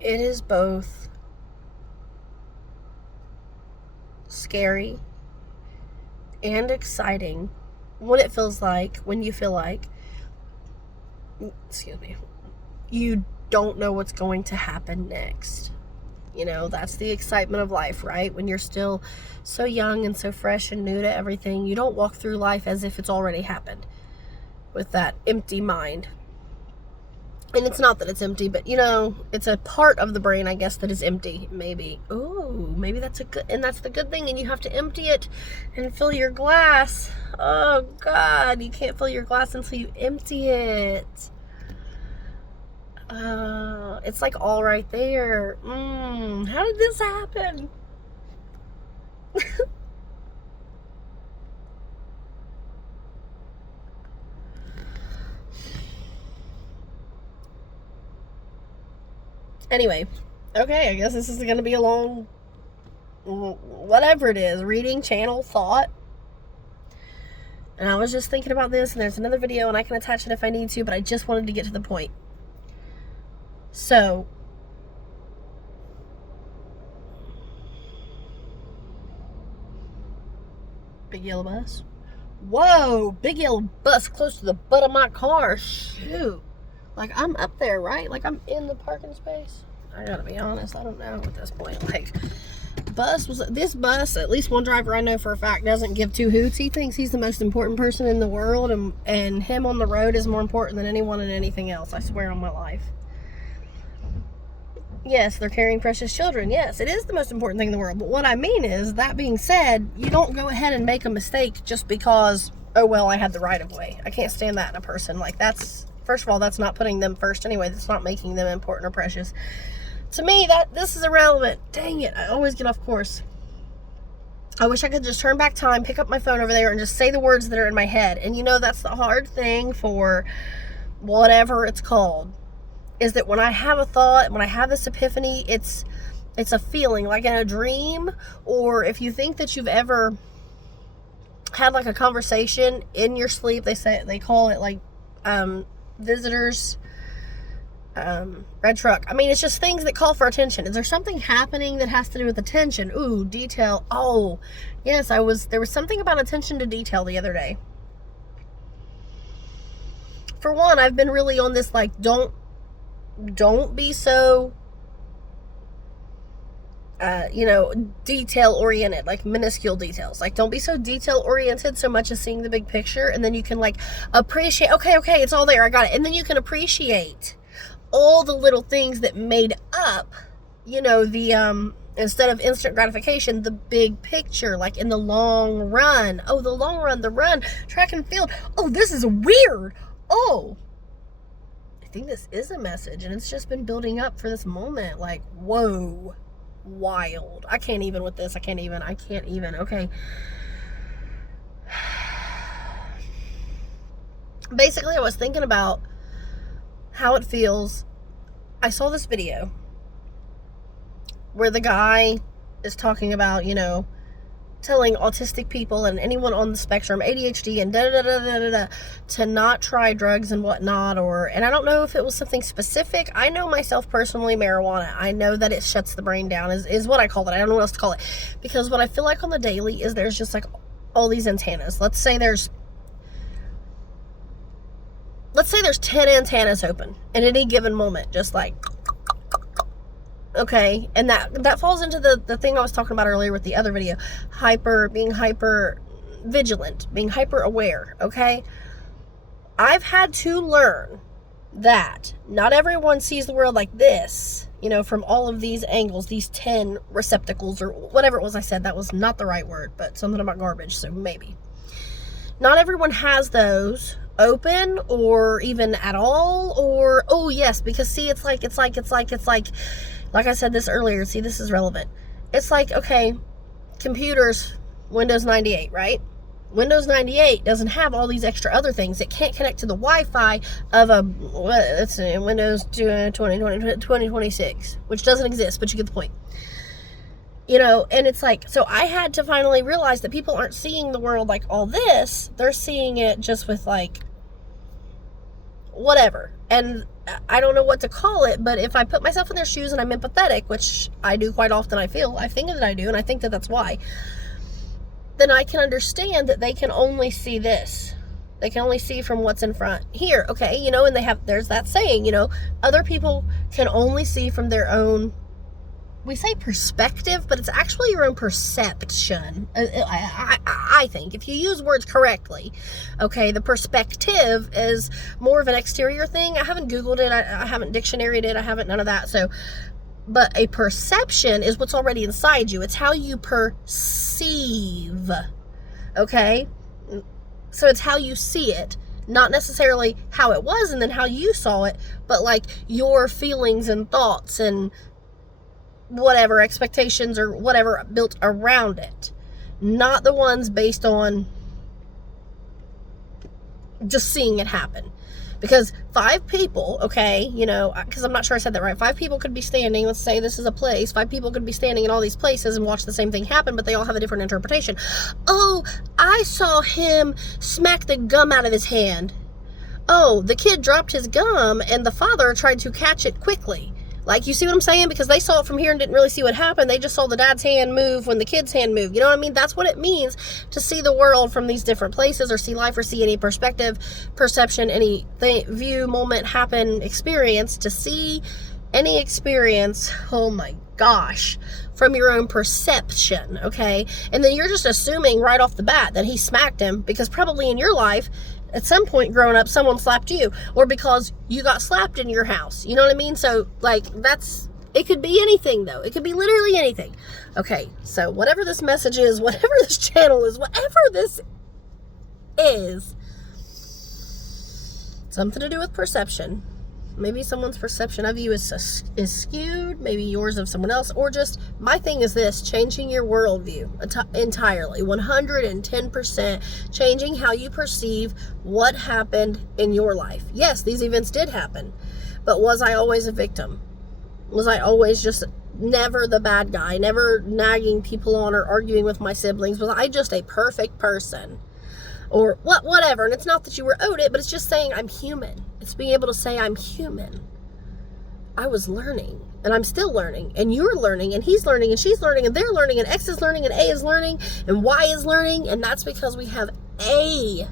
it is both scary and exciting when you feel like, excuse me, you don't know what's going to happen next. That's the excitement of life, right? When you're still so young and so fresh and new to everything, you don't walk through life as if it's already happened with that empty mind. And it's not that it's empty, but it's a part of the brain, I guess, that is empty. Maybe. Ooh, maybe that's that's the good thing. And you have to empty it and fill your glass. Oh God, you can't fill your glass until you empty it. It's like all right there. How did this happen? Anyway, okay, I guess this is going to be a long, whatever it is, reading channel thought. And I was just thinking about this, and there's another video, and I can attach it if I need to, but I just wanted to get to the point. So, big yellow bus. Whoa, big yellow bus close to the butt of my car. Shoot. Like, I'm up there, right? Like, I'm in the parking space. I gotta be honest, I don't know at this point. Like, this bus, at least one driver I know for a fact doesn't give two hoots. He thinks he's the most important person in the world, and him on the road is more important than anyone and anything else. I swear on my life. Yes, they're carrying precious children. Yes, it is the most important thing in the world. But what I mean is, that being said, you don't go ahead and make a mistake just because, oh, well, I had the right of way. I can't stand that in a person. Like, first of all, that's not putting them first anyway. That's not making them important or precious. To me, this is irrelevant. Dang it, I always get off course. I wish I could just turn back time, pick up my phone over there, and just say the words that are in my head. And that's the hard thing for whatever it's called. Is that when I have a thought, when I have this epiphany, it's a feeling, like in a dream, or if you think that you've ever had like a conversation in your sleep, they call it like visitors, red truck. I mean, it's just things that call for attention. Is there something happening that has to do with attention? Ooh, detail. Oh, yes, there was something about attention to detail the other day. For one, I've been really on this, like, don't be so detail oriented, like minuscule details. Like, don't be so detail oriented so much as seeing the big picture, and then you can like appreciate, okay, it's all there, I got it. And then you can appreciate all the little things that made up, the instead of instant gratification, the big picture, like in the long run. Oh, the long run, the run, track and field. Oh, this is weird. Oh, I think this is a message, and it's just been building up for this moment. Like, whoa, wild. I can't even with this. I can't even. Okay. Basically, I was thinking about how it feels. I saw this video where the guy is talking about, telling autistic people and anyone on the spectrum, ADHD and to not try drugs and whatnot, and I don't know if it was something specific. I know myself personally, marijuana, I know that it shuts the brain down, is what I call it. I don't know what else to call it, because what I feel like on the daily is there's just like all these antennas. Let's say there's 10 antennas open at any given moment, just like, okay, and that falls into the thing I was talking about earlier with the other video, being hyper vigilant, being hyper aware. Okay, I've had to learn that not everyone sees the world like this, from all of these angles, these 10 receptacles, or whatever it was I said. That was not the right word, but something about garbage, so maybe. Not everyone has those open, or even at all, or, oh yes, because see, it's like I said this earlier, see, this is relevant. It's like, okay, computers, Windows 98, right? Windows 98 doesn't have all these extra other things. It can't connect to the Wi-Fi of Windows 2026, which doesn't exist, but you get the point. And it's like, so I had to finally realize that people aren't seeing the world like all this. They're seeing it just with like whatever. And I don't know what to call it, but if I put myself in their shoes and I'm empathetic, which I do quite often, I think that I do, and I think that that's why, then I can understand that they can only see this. They can only see from what's in front here, okay? You know, and there's that saying, you know, other people can only see from their own, we say perspective, but it's actually your own perception. I think, if you use words correctly, okay, the perspective is more of an exterior thing. I haven't Googled it. I haven't dictionaried it. I haven't none of that. So, but a perception is what's already inside you. It's how you perceive, okay? So it's how you see it, not necessarily how it was and then how you saw it, but like your feelings and thoughts and whatever expectations or whatever built around it, not the ones based on just seeing it happen. Because 5 people, okay, you know, because I'm not sure I said that right, 5 people could be standing, let's say this is a place, 5 people could be standing in all these places and watch the same thing happen, but they all have a different interpretation. Oh, I saw him smack the gum out of his hand. Oh, the kid dropped his gum and the father tried to catch it quickly. Like, you see what I'm saying? Because they saw it from here and didn't really see what happened. They just saw the dad's hand move when the kid's hand moved. You know what I mean? That's what it means to see the world from these different places, or see life, or see any perspective, perception, any view, moment, happen, experience. To see any experience, oh my gosh, from your own perception, okay? And then you're just assuming right off the bat that he smacked him because probably in your life, at some point growing up, someone slapped you, or because you got slapped in your house. You know what I mean? So, like, it could be anything, though. It could be literally anything. Okay, so whatever this message is, whatever this channel is, whatever this is, something to do with perception. Maybe someone's perception of you is skewed, maybe yours of someone else, or just, my thing is this, changing your worldview entirely, 110%, changing how you perceive what happened in your life. Yes, these events did happen, but was I always a victim? Was I always just never the bad guy, never nagging people on or arguing with my siblings? Was I just a perfect person? Or whatever, and it's not that you were owed it, but it's just saying I'm human. It's being able to say I'm human. I was learning, and I'm still learning, and you're learning, and he's learning, and she's learning, and they're learning, and X is learning, and A is learning, and Y is learning, and that's because we have a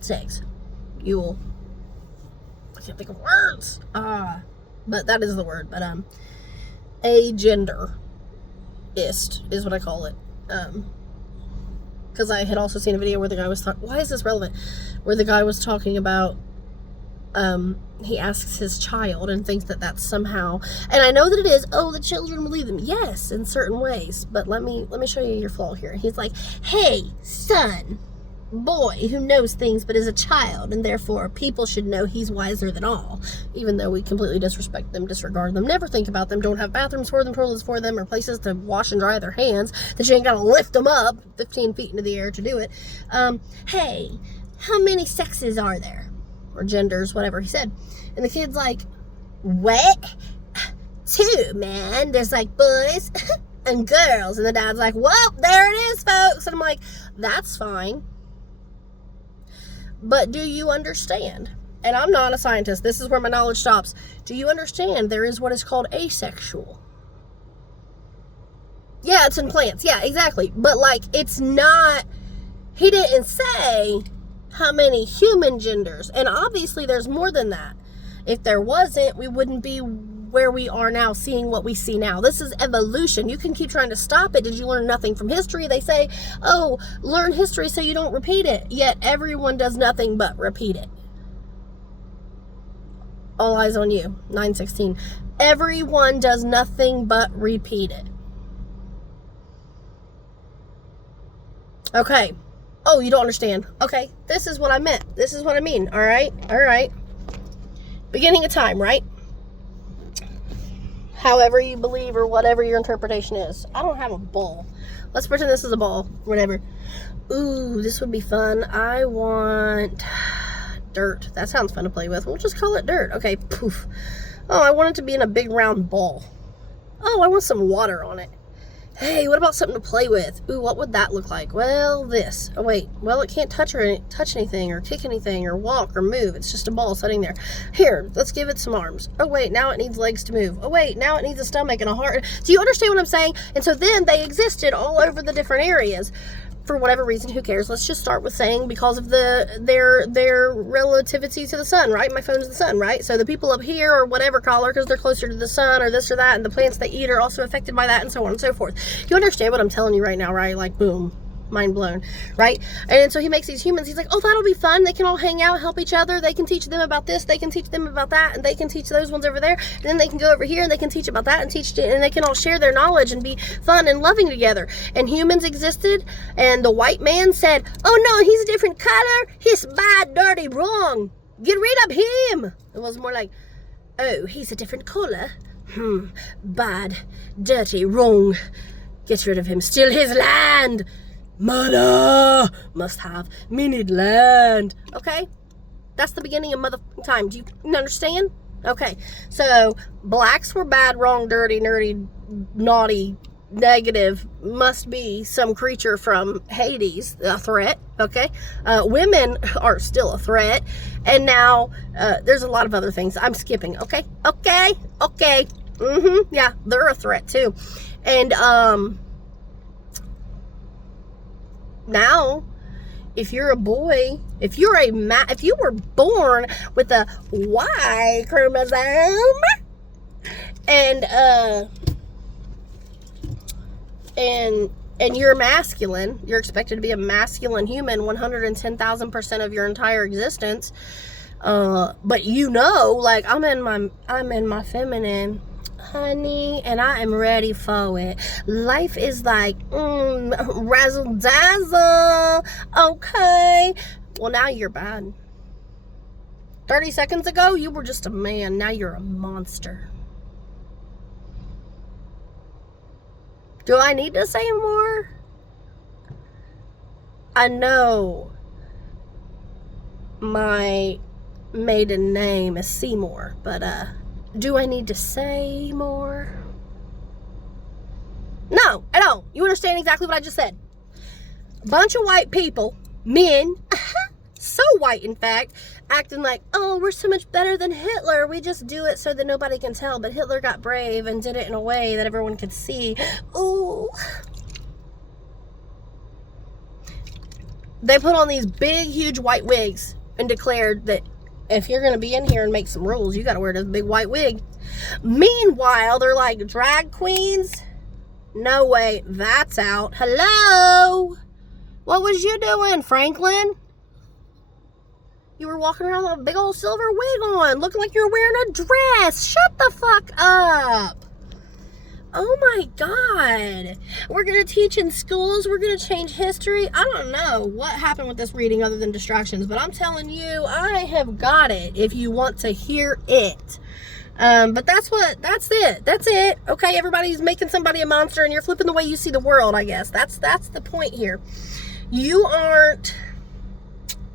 sex. I can't think of words. But that is the word. But a gender. Ist is what I call it, because I had also seen a video where the guy was why is this relevant, where the guy was talking about he asks his child and thinks that that's somehow, and I know that it is, oh, the children believe them, yes, in certain ways, but let me show you your flaw here. He's like, hey, son, boy who knows things but is a child, and therefore people should know he's wiser than all, even though we completely disrespect them, disregard them, never think about them, don't have bathrooms for them, toilets for them, or places to wash and dry their hands, that you ain't gotta lift them up 15 feet into the air to do it. Hey, how many sexes are there? Or genders, whatever he said. And the kid's like, what? 2, man. There's like boys and girls. And the dad's like, well, there it is, folks. And I'm like, that's fine. But do you understand? And I'm not a scientist. This is where my knowledge stops. Do you understand there is what is called asexual? Yeah, it's in plants. Yeah, exactly. But, like, it's not... He didn't say how many human genders. And obviously there's more than that. If there wasn't, we wouldn't be where we are now, seeing what we see now. This is evolution. You can keep trying to stop it. Did you learn nothing from history? They say, oh, learn history so you don't repeat it. Yet everyone does nothing but repeat it. All eyes on you. 9:16. Everyone does nothing but repeat it. Okay. Oh, you don't understand. Okay. This is what I meant. This is what I mean. All right. All right. Beginning of time, right? However you believe or whatever your interpretation is. I don't have a ball. Let's pretend this is a ball. Whatever. Ooh, this would be fun. I want dirt. That sounds fun to play with. We'll just call it dirt. Okay, poof. Oh, I want it to be in a big round ball. Oh, I want some water on it. Hey, what about something to play with? Ooh, what would that look like? Well, this. Oh, wait. Well, it can't touch anything or kick anything or walk or move. It's just a ball sitting there. Here, let's give it some arms. Oh, wait, now it needs legs to move. Oh, wait, now it needs a stomach and a heart. Do you understand what I'm saying? And so then they existed all over the different areas. For whatever reason, who cares? Let's just start with saying because of their relativity to the sun, right? My phone is the sun, right? So the people up here or whatever color, because they're closer to the sun or this or that, and the plants they eat are also affected by that, and so on and so forth. You understand what I'm telling you right now, right? Like, boom. Mind blown, right? And so he makes these humans. He's like, oh, that'll be fun. They can all hang out, help each other. They can teach them about this. They can teach them about that, and they can teach those ones over there. And then they can go over here and they can teach about that and teach, and they can all share their knowledge and be fun and loving together. And humans existed, and the white man said, oh no, he's a different color. He's bad, dirty, wrong. Get rid of him. It was more like, oh, he's a different color. Bad, dirty, wrong. Get rid of him. Steal his land. Mother must have minute land. Okay, that's the beginning of motherfucking time. Do you understand? Okay, so blacks were bad, wrong, dirty, nerdy, naughty, negative. Must be some creature from Hades, a threat. Okay, women are still a threat, and now there's a lot of other things I'm skipping. Okay. Yeah, they're a threat too, and now, if you're a boy, if you were born with a Y chromosome, and you're masculine, you're expected to be a masculine human 110,000% of your entire existence. But like I'm in my feminine, honey, and I am ready for it. Life is like razzle dazzle. Okay, well, now you're bad. 30 seconds ago you were just a man. Now you're a monster. Do I need to say more? I know my maiden name is Seymour, but do I need to say more? No, I don't. You understand exactly what I just said. A bunch of white people, men, so white in fact, acting like, oh, we're so much better than Hitler. We just do it so that nobody can tell. But Hitler got brave and did it in a way that everyone could see. Ooh. They put on these big, huge white wigs and declared that if you're going to be in here and make some rules, you got to wear this big white wig. Meanwhile, they're like drag queens. No way, that's out. Hello? What was you doing, Franklin? You were walking around with a big old silver wig on, looking like you were wearing a dress. Shut the fuck up. Oh my God. We're going to teach in schools. We're going to change history. I don't know what happened with this reading other than distractions, but I'm telling you, I have got it if you want to hear it. But that's it. Okay, everybody's making somebody a monster and you're flipping the way you see the world, I guess. That's the point here. You aren't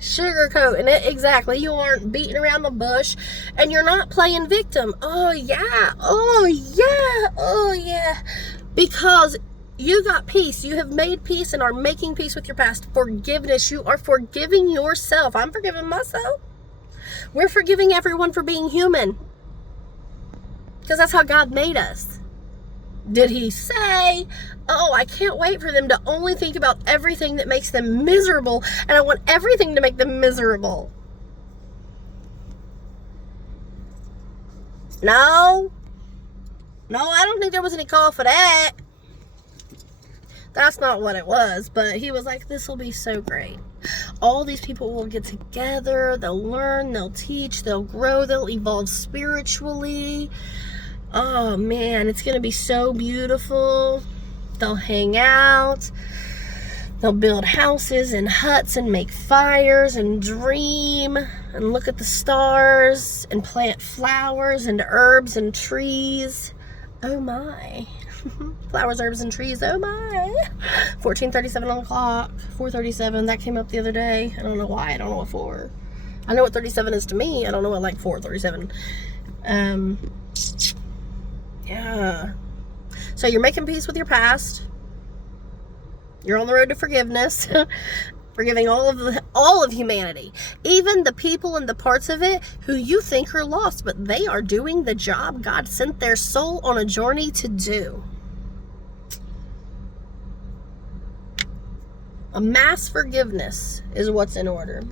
sugarcoating it. Exactly. You aren't beating around the bush and you're not playing victim. Oh yeah. Because you got peace. You have made peace and are making peace with your past. Forgiveness. You are forgiving yourself. I'm forgiving myself. We're forgiving everyone for being human. Because that's how God made us. Did he say, oh, I can't wait for them to only think about everything that makes them miserable, and I want everything to make them miserable? No, I don't think there was any call for that. That's not what it was, but he was like, this will be so great. All these people will get together, they'll learn, they'll teach, they'll grow, they'll evolve spiritually. Oh man, it's gonna be so beautiful. They'll hang out, they'll build houses and huts and make fires and dream and look at the stars and plant flowers and herbs and trees. Oh my. Flowers, herbs, and trees. Oh my. 14:37 on the clock. 4:37. That came up the other day. I don't know why. I don't know what for. I know what 37 is to me. I don't know what like 4:37. Yeah. So you're making peace with your past. You're on the road to forgiveness. Forgiving all of humanity. Even the people and the parts of it who you think are lost, but they are doing the job God sent their soul on a journey to do. A mass forgiveness is what's in order.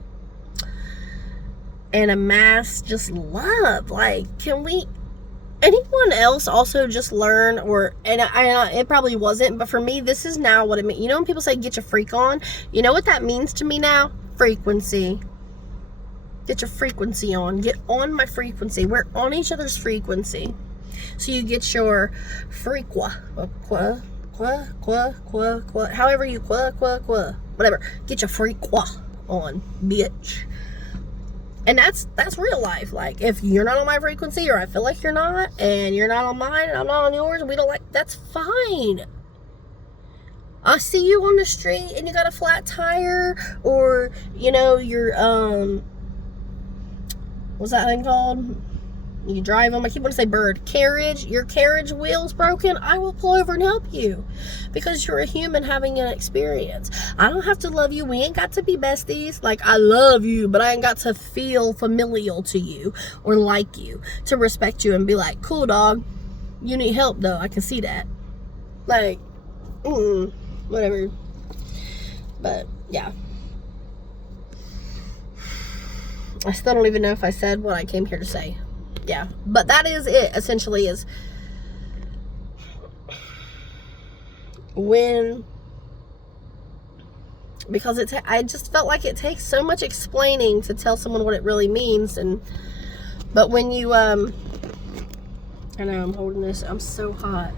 And a mass just love. Like, can we... Anyone else also just learn, and it probably wasn't, but for me, this is now what it means. You know when people say, get your freak on? You know what that means to me now? Frequency. Get your frequency on. Get on my frequency. We're on each other's frequency. So you get your frequa. However you whatever. Get your frequa on, bitch. And that's real life. Like, if you're not on my frequency, or I feel like you're not, and you're not on mine, and I'm not on yours, and we don't like, that's fine. I see you on the street, and you got a flat tire, or, you know, you're, what's that thing called? You drive them, I keep wanting to say bird. Carriage, your carriage wheel's broken, I will pull over and help you. Because you're a human having an experience. I don't have to love you. We ain't got to be besties. Like, I love you, but I ain't got to feel familial to you or like you. To respect you and be like, cool, dog. You need help, though. I can see that. Like, whatever. But, yeah. I still don't even know if I said what I came here to say. Yeah, but that is it, essentially, is when, because I just felt like it takes so much explaining to tell someone what it really means, but when you, I know I'm holding this, I'm so hot.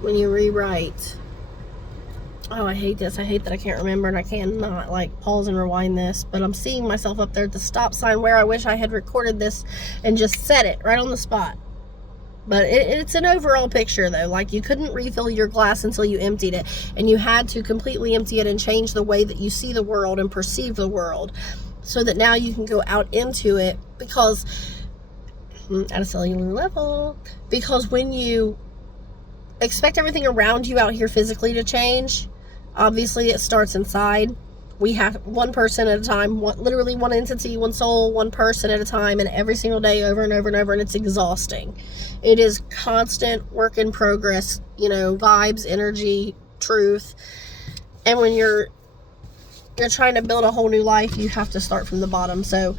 When you rewrite, oh, I hate this. I hate that I can't remember and I cannot, like, pause and rewind this. But I'm seeing myself up there at the stop sign where I wish I had recorded this and just said it right on the spot. But it's an overall picture, though. Like, you couldn't refill your glass until you emptied it. And you had to completely empty it and change the way that you see the world and perceive the world. So that now you can go out into it. Because, at a cellular level. Because when you expect everything around you out here physically to change, obviously it starts inside. We have one person at a time, literally one entity, one soul, one person at a time, and every single day, over and over and over, and it's exhausting. It is constant work in progress, you know, vibes, energy, truth. And when you're trying to build a whole new life, you have to start from the bottom. So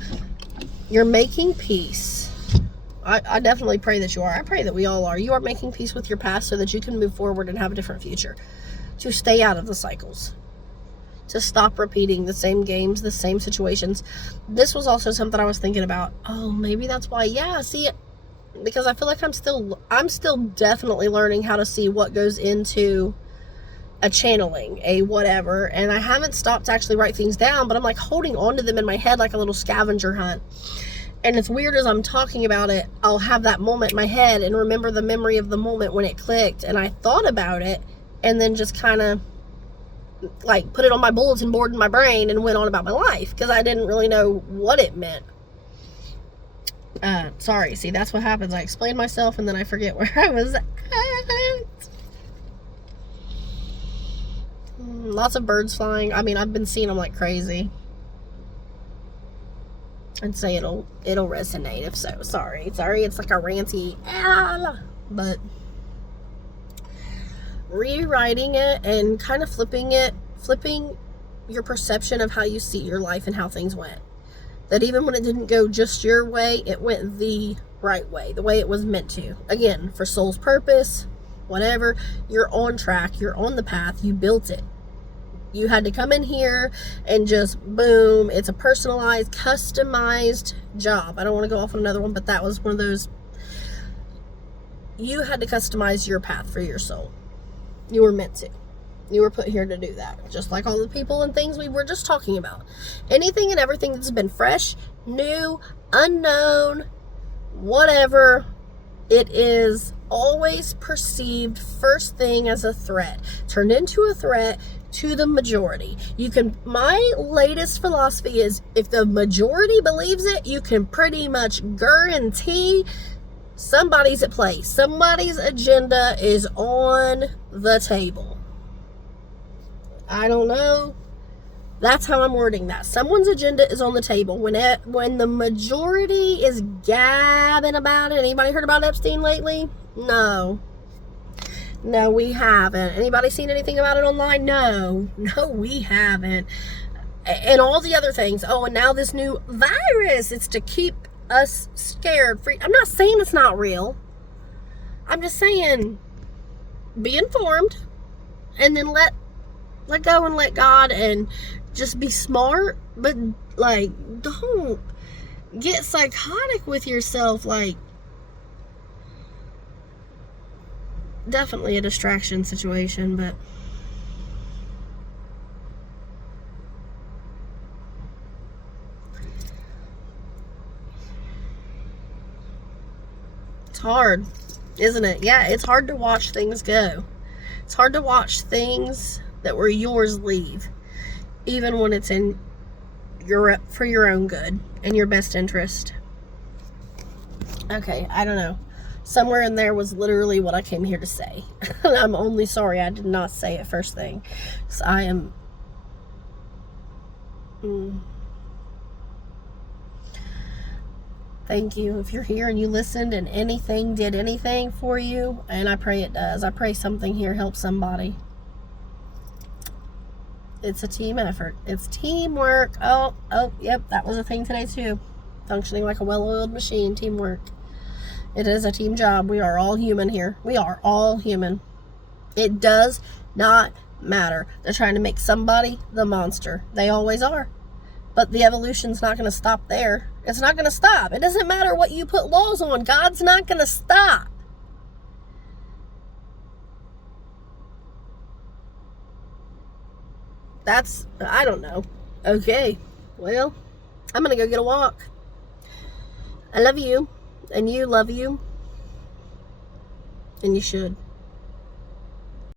you're making peace. I definitely pray that you are. I pray that we all are. You are making peace with your past so that you can move forward and have a different future. To stay out of the cycles. To stop repeating the same games, the same situations. This was also something I was thinking about. Oh, maybe that's why. Yeah, see, because I feel like I'm still definitely learning how to see what goes into a channeling, a whatever. And I haven't stopped to actually write things down, but I'm like holding on to them in my head like a little scavenger hunt. And it's weird, as I'm talking about it, I'll have that moment in my head and remember the memory of the moment when it clicked and I thought about it, and then just kind of like put it on my bulletin board in my brain and went on about my life because I didn't really know what it meant. Sorry, see, that's what happens. I explain myself and then I forget where I was at. Lots of birds flying. I mean, I've been seeing them like crazy. I'd say it'll resonate. If so, sorry, it's like a ranty, but rewriting it and kind of flipping your perception of how you see your life and how things went. That even when it didn't go just your way, it went the right way, the way it was meant to. Again, for soul's purpose, whatever, you're on track, you're on the path, you built it. You had to come in here and just boom, it's a personalized, customized job. I don't want to go off on another one, but that was one of those. You had to customize your path for your soul. You were meant to. You were put here to do that. Just like all the people and things we were just talking about. Anything and everything that's been fresh, new, unknown, whatever, it is always perceived first thing as a threat. Turned into a threat, to the majority. My latest philosophy is, if the majority believes it, you can pretty much guarantee somebody's at play. Somebody's agenda is on the table. I don't know. That's how I'm wording that. Someone's agenda is on the table. When the majority is gabbing about it. Anybody heard about Epstein lately? No. No, we haven't. Anybody seen anything about it online? No. No, we haven't. And all the other things. Oh, and now this new virus. It's to keep us scared. I'm not saying it's not real. I'm just saying, be informed. And then let go and let God, and just be smart. But, like, don't get psychotic with yourself. Like, definitely a distraction situation, but it's hard, isn't it? Yeah, it's hard to watch things go. It's hard to watch things that were yours leave, even when it's for your own good and your best interest. Okay, I don't know. Somewhere in there was literally what I came here to say. I'm only sorry I did not say it first thing. So I am... Thank you if you're here and you listened and anything did anything for you. And I pray it does. I pray something here helps somebody. It's a team effort. It's teamwork. Oh, yep, that was a thing today too. Functioning like a well-oiled machine. Teamwork. It is a team job. We are all human here. We are all human. It does not matter. They're trying to make somebody the monster. They always are. But the evolution's not going to stop there. It's not going to stop. It doesn't matter what you put laws on. God's not going to stop. I don't know. Okay. Well, I'm going to go get a walk. I love you. And you love you. And you should.